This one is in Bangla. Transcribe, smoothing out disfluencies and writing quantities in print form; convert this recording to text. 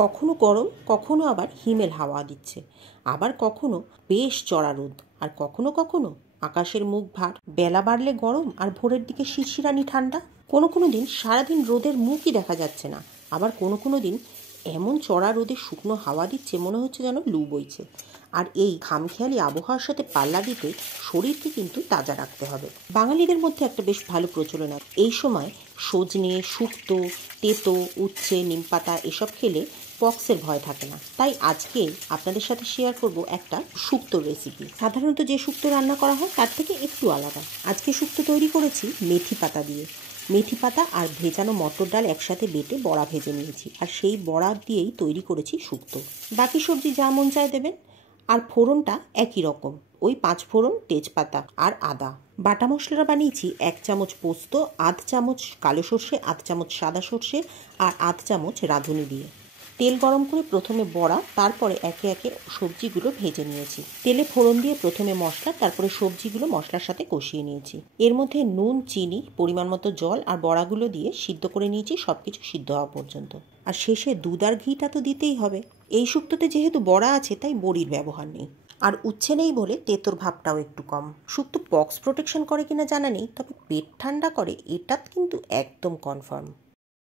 কখনো গরম, কখনো আবার হিমেল হাওয়া দিচ্ছে, আবার কখনো বেশ চড়া রোদ, আর কখনো কখনো আকাশের মুখ ভার। বেলা বাড়লে গরম আর ভোরের দিকে শিরশিরানি ঠান্ডা। কোনো কোনো দিন সারাদিন রোদের মুখই দেখা যাচ্ছে না, আবার কোনো কোনো দিন এমন চড়া রোদে শুকনো হাওয়া দিচ্ছে মনে হচ্ছে যেন লু বইছে। আর এই খামখেয়ালি আবহাওয়ার সাথে পাল্লা দিতে শরীরকে কিন্তু তাজা রাখতে হবে। বাঙালিদের মধ্যে একটা বেশ ভালো প্রচলন আছে, এই সময় সজনে, শুক্তো, তেতো, উচ্ছে, নিমপাতা এসব খেলে পক্সের ভয় থাকে না। তাই আজকে আপনাদের সাথে শেয়ার করব একটা শুক্তোর রেসিপি। সাধারণত যে শুক্তো রান্না করা হয় তার থেকে একটু আলাদা। আজকে শুক্তো তৈরি করেছি মেথি পাতা দিয়ে। মেথি পাতা আর ভেজানো মটর ডাল একসাথে বেটে বড়া ভেজে নিয়েছি, আর সেই বড়া দিয়েই তৈরি করেছি শুক্তো। বাকি সবজি যা মন চায় দেবেন। আর ফোড়নটা একই রকম, ওই 5 ফোড়ন, তেজপাতা আর আদা। বাটা মশলাটা বানিয়েছি 1 চামচ পোস্ত, আধ চামচ কালো সর্ষে, আধ চামচ সাদা সর্ষে আর আধ চামচ রাঁধুনি দিয়ে। তেল গরম করে প্রথমে বড়া, তারপরে একে একে সবজিগুলো ভেজে নিয়েছি। তেলে ফোড়ন দিয়ে প্রথমে মশলা, তারপরে সবজিগুলো মশলার সাথে কষিয়ে নিয়েছি। এর মধ্যে নুন, চিনি, পরিমাণ মতো জল আর বড়াগুলো দিয়ে সিদ্ধ করে নিয়েছি, সব কিছু সিদ্ধ হওয়া পর্যন্ত। আর শেষে দুধ আর ঘিটা তো দিতেই হবে। এই শুক্তোতে যেহেতু বড়া আছে তাই বড়ির ব্যবহার নেই, আর উচ্ছে নেই বলে তেঁতোর ভাবটাও একটু কম। শুক্তো পক্স প্রোটেকশন করে কিনা জানা নেই, তবে পেট ঠান্ডা করে এটা কিন্তু একদম কনফার্ম।